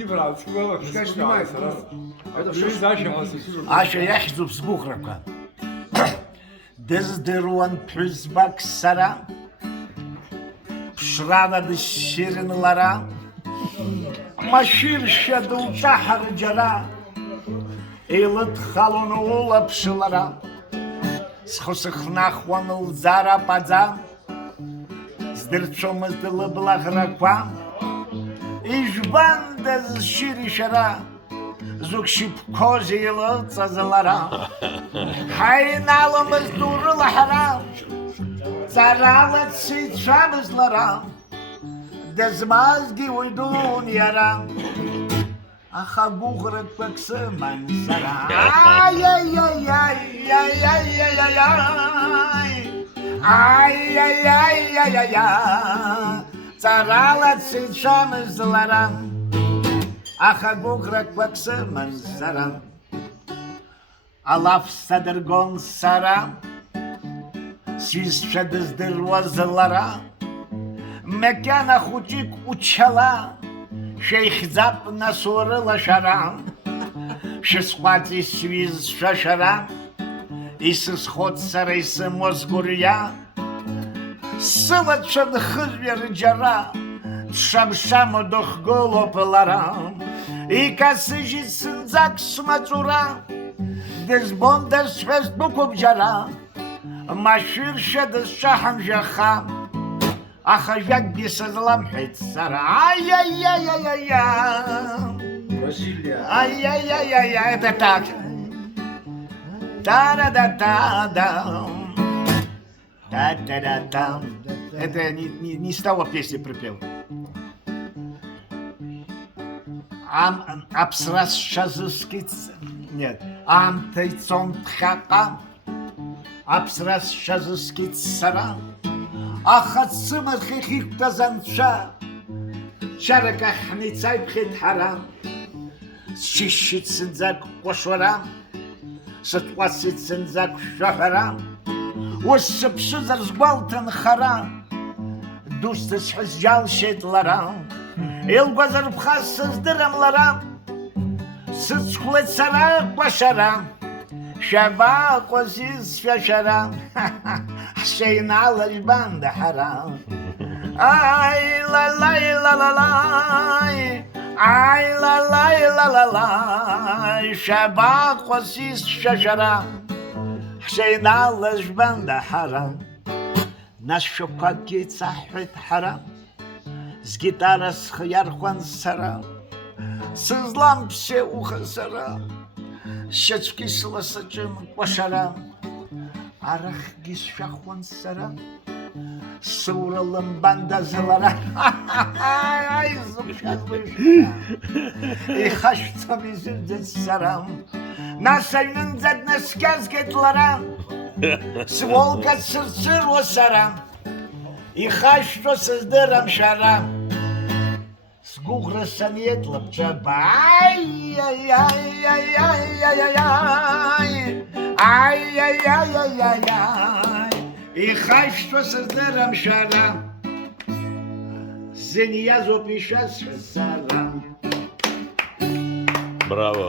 И брат, пускай снимается. Это все зачем вас? Аша яхзуб сгәыӷрақәа. Дыздыруан ԥҳәызбак сара, ԥшрала дысшьырын лара, машәыршәа дылҿаҳар џьара, еилыдхалон улаԥш лара, схы сыхнахуан лӡара паӡа, здырцәомызт лыблаӷрақәа, ижәбандаз шьыри-шәара, зук шьапқәоз еилыҵаз лара, ҳаиналамызт урылаҳара, ҵарала дсеицәамыз лара, дызмазгьы уи дун иара, аха гәыӷрақәак сыман сара. Ҵарала дсеицәамыз лара, аха гәыӷрақәак сыман сара. Алаф садыргон сара, сҩызцәа дыздыруаз лара, макьана хәыҷык учала, шәеихьӡап нас урылашәара, шәысҟәаҵи сҩызцәа шәара, исызхоит сара исымоз гәырҩа, сылацәа хыжәҩар џьара, дшамшамо дыхгылоуп лара, икасыжьит зынӡак смаҵура, дызбон дазҳәаз дықәуп џьара, машәыршәа дызҿаҳамжәаха, аха жәакгьы сызламҳәеит сара. Ай-яй-яй-яй-яй-яй. Ай-яй-яй-яй-яй. Это так. Та-да-да-да-да. Та-та-да-да. Это не с того песни припел. Апсрас шазыскиц. Нет. Антайцон тхака. Апсрас шазыскиц сара. Аха дсымырхихьт анцәа, чарак ахьны ицаиԥхьеит ҳара, счышьит зынӡак кәашәара, сытҟәацит зынӡак шәаҳәара, ус сыԥшызар сгәалҭан хара, дусҭазҳәаз џьалшьеит лара, илгәазар ԥхас сыздырам лара, сыцхәлеит сара кәашара, шәабаҟаз изшәашәара, ҳшеиналажьбан даҳара. Ай ла-лай ла-ла-лай, ай ла-лай ла-ла-лай, шәабаҟаз изшәашәара, ҳшеиналажьбан даҳара. Нас шәақәакгьы еицаҳҳәеит ҳара, згитара схы иархәан сара, сызлам ԥсеиуха сара, шьацәгьы сласаҿын кәашара, арахгьы сшәахуан сара, сура лымбандаз лара. Ихашәҵом изырӡыз сара, нас аҩнынӡа днаскьазгеит лара, сволка дсырцыруа сара, ихашәҵо сыздырам шәара, сгәыӷра саниеит лабҿаба. Ай-яй-яй-яй-яй-яй-яй, ай-яй-яй-яй-яй-яй, ихашәҵо сыздырам шәара, зыниазоуп ишәасҳәаз сара. Браво!